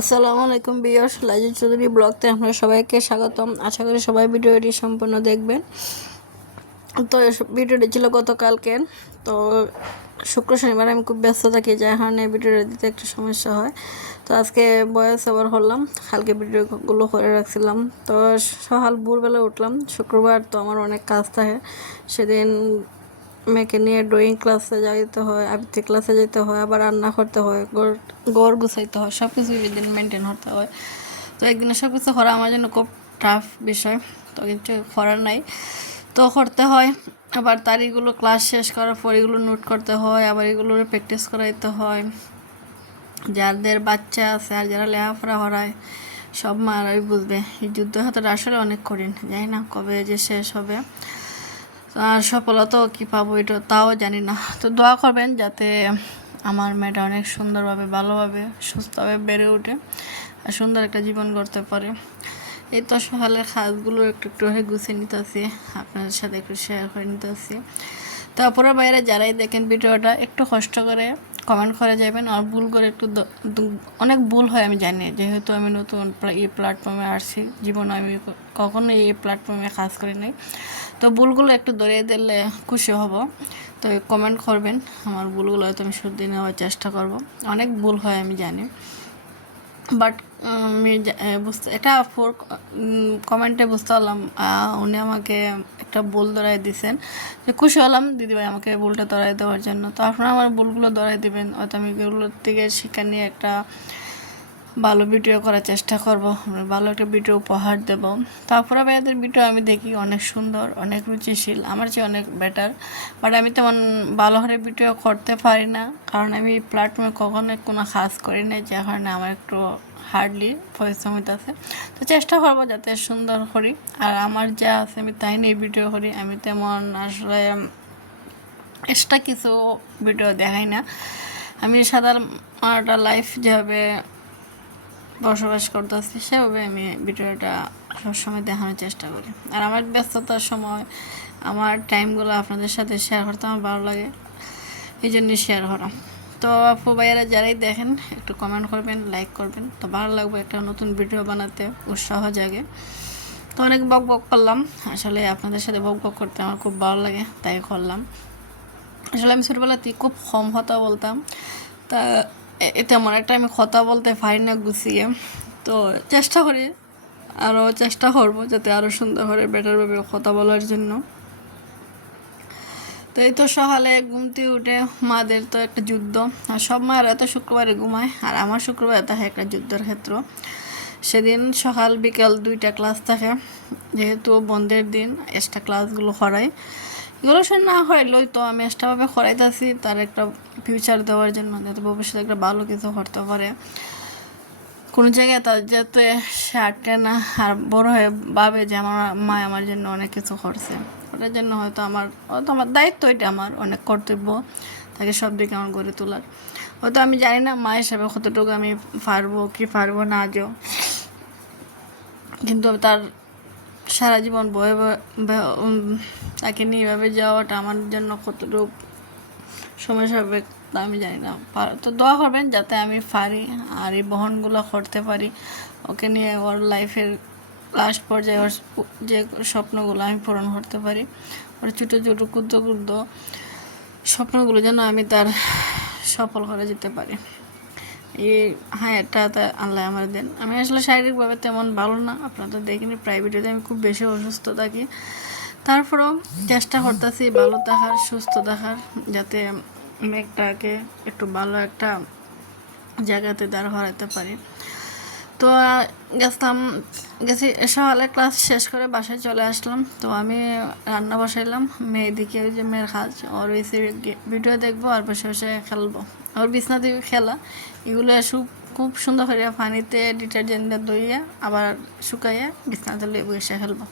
আসসালামু আলাইকুম ভিউয়ার্স, লাজিজ চৌধুরী ব্লগতে আপনারা সবাইকে স্বাগতম। আশা করি সবাই ভিডিওটি সম্পূর্ণ দেখবেন। তো ভিডিওটি ছিল গতকালকের। তো শুক্র শনিবার আমি খুব ব্যস্ত থাকি, যার কারণে ভিডিওটা দিতে একটু সমস্যা হয়। তো আজকে ভয়েস ওভার হলাম, কালকে ভিডিওগুলো করে রাখছিলাম। তো সকাল ভোরবেলা উঠলাম, শুক্রবার তো আমার অনেক কাজ থাকে। সেদিন মেয়েকে নিয়ে ড্রয়িং ক্লাসে যাইতে হয়, আবৃত্তি ক্লাসে যেতে হয়, আবার রান্না করতে হয়, ঘর গুছাইতে হয়, সব কিছু একদিন মেনটেন করতে হয়। তো একদিনে সব কিছু করা আমার জন্য খুব টাফ বিষয়, তো কিছু করার নাই, তো করতে হয়। আবার তার এগুলো ক্লাস শেষ করার পর এগুলো নোট করতে হয়, আবার এগুলো প্র্যাকটিস করাইতে হয়। যাদের বাচ্চা আছে আর যারা লেখাপড়া করায় সব মারাই বুঝবে এই যুদ্ধ হাতটা আসলে অনেক কঠিন। জানি না কবে যে শেষ হবে, আর সফলতাও কী পাবো এটা তাও জানি না। তো দোয়া করবেন যাতে আমার মেয়েটা অনেক সুন্দরভাবে ভালোভাবে সুস্থভাবে বেড়ে ওঠে আর সুন্দর একটা জীবন গড়তে পারে। এই তো সকালের কাজগুলো একটু একটু হয়ে গুছিয়ে নিতেছি, আপনাদের সাথে একটু শেয়ার করে নিতেছি। তারপরে বাইরে যারাই দেখেন ভিডিওটা একটু কষ্ট করে কমেন্ট করে যাবেন, আর ভুল করে একটু অনেক ভুল হয় আমি জানি, যেহেতু আমি নতুন এই প্ল্যাটফর্মে আসছি, জীবনে আমি কখনো এই প্ল্যাটফর্মে কাজ করি নাই। তো ভুলগুলো একটু ধরিয়ে দিলে খুশি হব। তো কমেন্ট করবেন, আমার ভুলগুলো হয়তো আমি শুধরে নেওয়ার চেষ্টা করব। অনেক ভুল হয় আমি জানি, বাট আমি বুঝতে এটা ফোর কমেন্টে বুঝতে পারলাম উনি আমাকে একটা ভুল ধরাই দিয়েছেন, যে খুশি হলাম দিদিভাই আমাকে ভুলটা ধরাই দেওয়ার জন্য। তো আপনারা আমার ভুলগুলো ধরাই দেবেন, হয়তো আমি এগুলোর থেকে শিক্ষা নিয়ে একটা ভালো ভিডিও করার চেষ্টা করব, ভালো একটা ভিডিও উপহার দেব। তারপরে ভাইয়াদের ভিডিও আমি দেখি অনেক সুন্দর, অনেক রুচিশীল, আমার চেয়ে অনেক বেটার। বাট আমি তেমন ভালো করে ভিডিও করতে পারি না, কারণ আমি এই প্ল্যাটফর্মে কখনো কোনো কাজ করি না, যে কারণে আমার একটু হার্ডলি পরিশ্রম হইতেছে। তো চেষ্টা করবো যাতে সুন্দর করি, আর আমার যা আছে আমি তাই নিয়ে ভিডিও করি। আমি তেমন আসলে এক্সট্রা কিছু ভিডিও দেখাই না, আমি সাধারণ একটা লাইফ যেভাবে বসবাস করতেছি সেভাবে আমি ভিডিওটা সবসময় দেখানোর চেষ্টা করি। আর আমার ব্যস্ততার সময় আমার টাইমগুলো আপনাদের সাথে শেয়ার করতে আমার ভালো লাগে, এই জন্যই শেয়ার করা। তো আপু ভাইয়ারা যারাই দেখেন একটু কমেন্ট করবেন, লাইক করবেন, তো ভালো লাগবে, একটা নতুন ভিডিও বানাতে উৎসাহ জাগে। তো অনেক বক বক করলাম, আসলে আপনাদের সাথে বক বক করতে আমার খুব ভালো লাগে, তাই করলাম। আসলে আমি ছোটোবেলাতেই খুব কম কথা বলতাম, তা তেমন একটা আমি কথা বলতে পারি না গুছিয়ে। তো চেষ্টা করি, আরও চেষ্টা করবো যাতে আরও সুন্দর করে বেটারভাবে কথা বলার জন্য। তো এই তো সকালে ঘুমতে উঠে মাদের তো একটা যুদ্ধ, আর সব মায়েরা তো শুক্রবারে ঘুমায়, আর আমার শুক্রবারে থাকে একটা যুদ্ধের ক্ষেত্র। সেদিন সকাল বিকাল 2টা ক্লাস থাকে, যেহেতু বন্ধের দিন এক্সট্রা ক্লাসগুলো করাই। এগুলো সে না হইলেই তো আমি এক্সট্রাভাবে করাইতেছি তার একটা ফিউচার দেওয়ার জন্য, যাতে ভবিষ্যতে একটা ভালো কিছু করতে পারে, কোনো জায়গায় তার যাতে সে আটকে না আর বড় হয়ে ভাবে যে আমার মা আমার জন্য অনেক কিছু করছে। ওটার জন্য হয়তো আমার দায়িত্ব, এটা আমার অনেক কর্তব্য, তাকে সব দিকে আমার গড়ে তোলার। হয়তো আমি জানি না মা হিসাবে কতটুকু আমি পারবো কি পারবো না আজও, কিন্তু তার সারা জীবন বয়ে তাকে নিয়ে এভাবে যাওয়াটা আমার জন্য কতটুকু সমস্যা হবে তা আমি জানি না। তো দোয়া করবেন যাতে আমি পারি আর এই বহনগুলো করতে পারি, ওকে নিয়ে ওর লাইফের লাস্ট পর্যায়ে ওর যে স্বপ্নগুলো আমি পূরণ করতে পারি, ওর ছোটো ছোটো ক্ষুদ্র ক্ষুদ্র স্বপ্নগুলো যেন আমি তার সফল করে যেতে পারি। এই হ্যাঁ, এটা আল্লাহ আমার দেন। আমি আসলে শারীরিকভাবে তেমন ভালো না, আপনারা তো দেখিনি, প্রাইভেটে আমি খুব বেশি অসুস্থ থাকি। তারপরেও চেষ্টা করতেছি ভালো থাকার, সুস্থ থাকার, যাতে মেঘটাকে একটু ভালো একটা জায়গাতে দাঁড় করাতে পারি। তো গেছি সকালে ক্লাস শেষ করে বাসায় চলে আসলাম। তো আমি রান্না বসাইলাম, মেয়েদিকে ওই যে মেয়ের কাজ, ওর ওই ভিডিও দেখবো আর বসে বসে খেলবো, ওর বিছনা দিয়ে খেলা। এগুলো খুব সুন্দর করে পানিতে ডিটারজেন্ট দিয়ে ধুইয়ে আবার শুকাইয়ে বিছনাতে বসে খেলবো।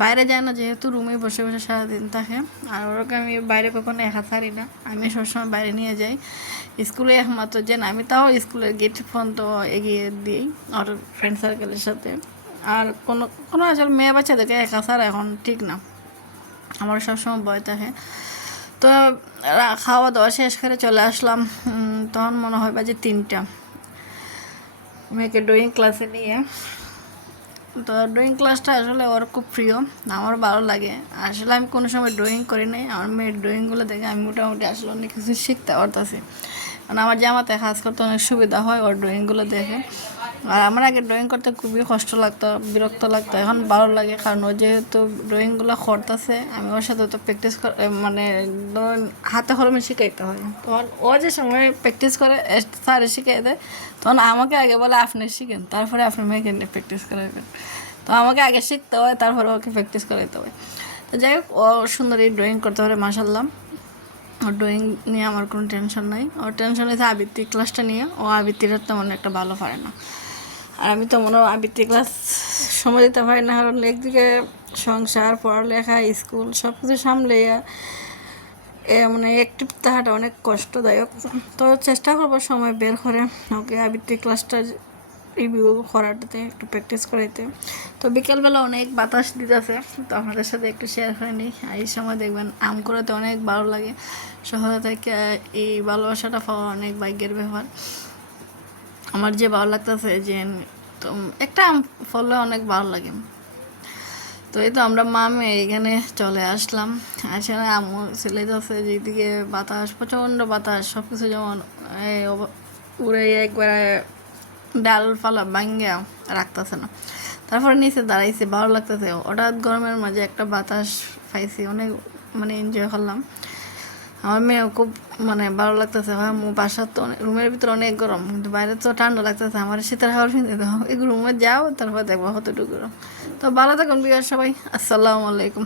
বাইরে যায় না, যেহেতু রুমে বসে বসে সারাদিন থাকে, আর ওরকে আমি বাইরে কখনো একা ছাড়ি না, আমি সবসময় বাইরে নিয়ে যাই। স্কুলে একমাত্র যে আমি তাও স্কুলের গেট পর্যন্ত এগিয়ে দিই ওর ফ্রেন্ড সার্কেলের সাথে। আর কোনো কোনো আসলে মেয়ে বাচ্চাদেরকে একা ছাড়া এখন ঠিক না, আমার সবসময় ভয় থাকে। তো খাওয়া দাওয়া শেষ করে চলে আসলাম, তখন মনে হয় বাজে 3টা। মেয়েকে ড্রয়িং ক্লাসে নিয়ে। তো ড্রয়িং ক্লাসটা আসলে ওর খুব প্রিয়, আমার ভালো লাগে। আসলে আমি কোনো সময় ড্রয়িং করি নাই, আমার মেয়ের ড্রয়িংগুলো দেখে আমি মোটামুটি আসলে অনেক কিছু শিখতে পারতেছি। কারণ আমার জামাতে কাজ করতে অনেক সুবিধা হয় ওর ড্রয়িংগুলো দেখে। আর আমার আগে ড্রয়িং করতে খুবই কষ্ট লাগতো, বিরক্ত লাগতো, এখন ভালো লাগে। কারণ ও যেহেতু ড্রয়িংগুলো করতেছে, আমি ওর সাথে তো প্র্যাকটিস করে মানে হাতে কলমে শিখাইতে হয়। তখন ও যে সময় প্র্যাকটিস করে স্যারে শিখাই দেয়, তখন আমাকে আগে বলে আপনি শিখেন, তারপরে আপনি মেয়েকে নিয়ে প্র্যাকটিস করাবেন। তো আমাকে আগে শিখতে হয়, তারপরে ওকে প্র্যাকটিস করাইতে হয়। তো যাই হোক, ও সুন্দরই ড্রয়িং করতে পারে মাশাল্লাহ। ওর ড্রয়িং নিয়ে আমার কোনো টেনশন নাই। ওর টেনশন হয়েছে আবৃত্তি ক্লাসটা নিয়ে, ও আবৃত্তিটা তেমন একটা ভালো পারে না। আর আমি তো মনে হয় আবৃত্তি ক্লাস সময় দিতে পারি না, কারণ একদিকে সংসার, পড়ালেখা, স্কুল সব কিছু সামলাইয়া মানে অ্যাক্টিভ থাকাটা অনেক কষ্টদায়ক। তো চেষ্টা করবো সময় বের করে ওকে আবৃত্তি ক্লাসটা রিভিউ করাটাতে একটু প্র্যাকটিস করাইতে। তো বিকেলবেলা অনেক বাতাস দিতেছে, তো আপনাদের সাথে একটু শেয়ার করে নিই। এই সময় দেখবেন আম কুড়াতে অনেক ভালো লাগে। শহরে থেকে এই ভালোবাসাটা পাওয়া অনেক ভাগ্যের ব্যাপার। আমার যে ভালো লাগতেছে যে তো একটা আম ফলে অনেক ভালো লাগে। তো এই তো আমরা মামে এখানে চলে আসলাম। আসলে আম্মু ছেলে যাচ্ছে যেদিকে বাতাস, প্রচণ্ড বাতাস, সব কিছু যেমন উড়ে একবারে ডাল ফালা ভাঙ্গা রাখতেছে না। তারপরে নিচে দাঁড়াইছে, ভালো লাগতেছে। হঠাৎ গরমের মাঝে একটা বাতাস পাইছি, অনেক মানে এনজয় করলাম। আমার মেয়েও খুব মানে ভালো লাগতেছে। হয় বাসার তো রুমের ভিতরে অনেক গরম, কিন্তু বাইরে তো ঠান্ডা লাগতেছে। আমার শীতের হাওয়ার কিনতে দাও, এই রুমে যাও, তারপর দেখবো কতটুকু গরম। তো ভালো থাকুন বিয়ার সবাই, আসসালামু আলাইকুম।